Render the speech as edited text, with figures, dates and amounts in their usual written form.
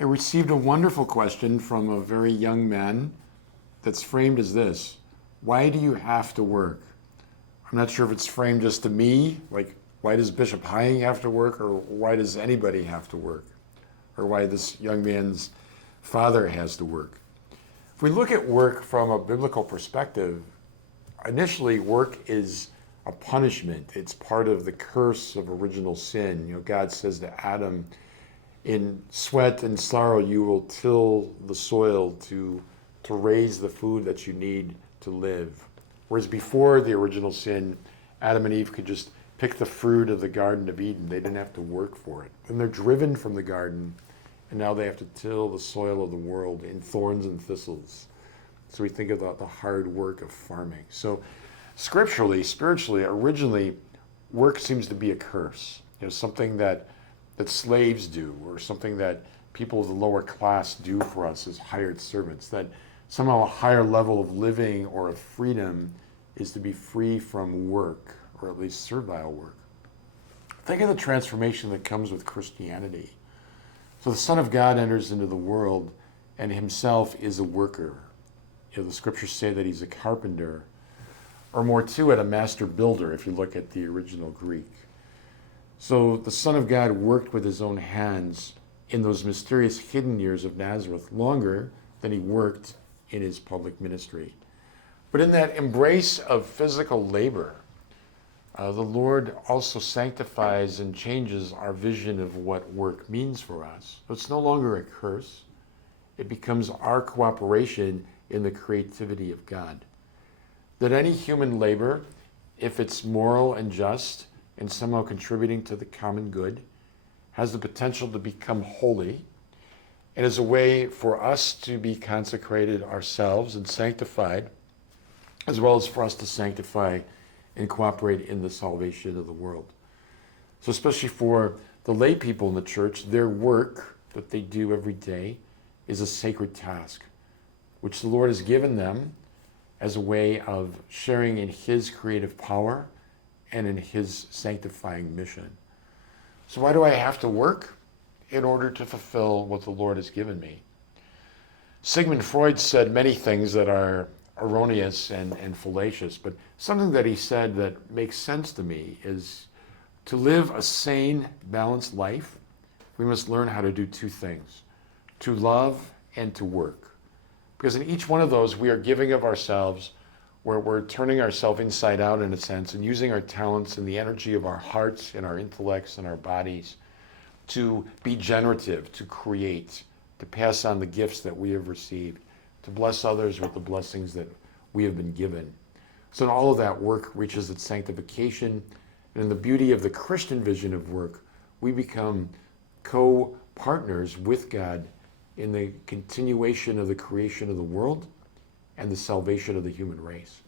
I received a wonderful question from a very young man that's framed as this: why do you have to work? I'm not sure if it's framed just to me, like why does Bishop Hying have to work, or why does anybody have to work, or why this young man's father has to work. If we look at work from a biblical perspective, initially work is a punishment. It's part of the curse of original sin. God says to Adam, in sweat and sorrow you will till the soil to raise the food that you need to live. Whereas before the original sin, Adam and Eve could just pick the fruit of the Garden of Eden. They didn't have to work for it. And they're driven from the garden, and now they have to till the soil of the world in thorns and thistles. So we think about the hard work of farming. So scripturally, spiritually, originally, work seems to be a curse. Something that slaves do, or something that people of the lower class do for us as hired servants, that somehow a higher level of living or of freedom is to be free from work, or at least servile work. Think of the transformation that comes with Christianity. So the Son of God enters into the world and himself is a worker. The scriptures say that he's a carpenter, or more to it, a master builder, if you look at the original Greek. So the Son of God worked with his own hands in those mysterious hidden years of Nazareth longer than he worked in his public ministry. But in that embrace of physical labor, the Lord also sanctifies and changes our vision of what work means for us. So it's no longer a curse. It becomes our cooperation in the creativity of God. That any human labor, if it's moral and just and somehow contributing to the common good, has the potential to become holy, and is a way for us to be consecrated ourselves and sanctified, as well as for us to sanctify and cooperate in the salvation of the world. So especially for the lay people in the church, their work that they do every day is a sacred task, which the Lord has given them as a way of sharing in his creative power and in his sanctifying mission. So why do I have to work? In order to fulfill what the Lord has given me. Sigmund Freud said many things that are erroneous and fallacious, but something that he said that makes sense to me is to live a sane, balanced life, we must learn how to do two things: to love and to work. Because in each one of those, we are giving of ourselves, where we're turning ourselves inside out in a sense, and using our talents and the energy of our hearts and our intellects and our bodies to be generative, to create, to pass on the gifts that we have received, to bless others with the blessings that we have been given. So in all of that, work reaches its sanctification, and in the beauty of the Christian vision of work, we become co-partners with God in the continuation of the creation of the world and the salvation of the human race.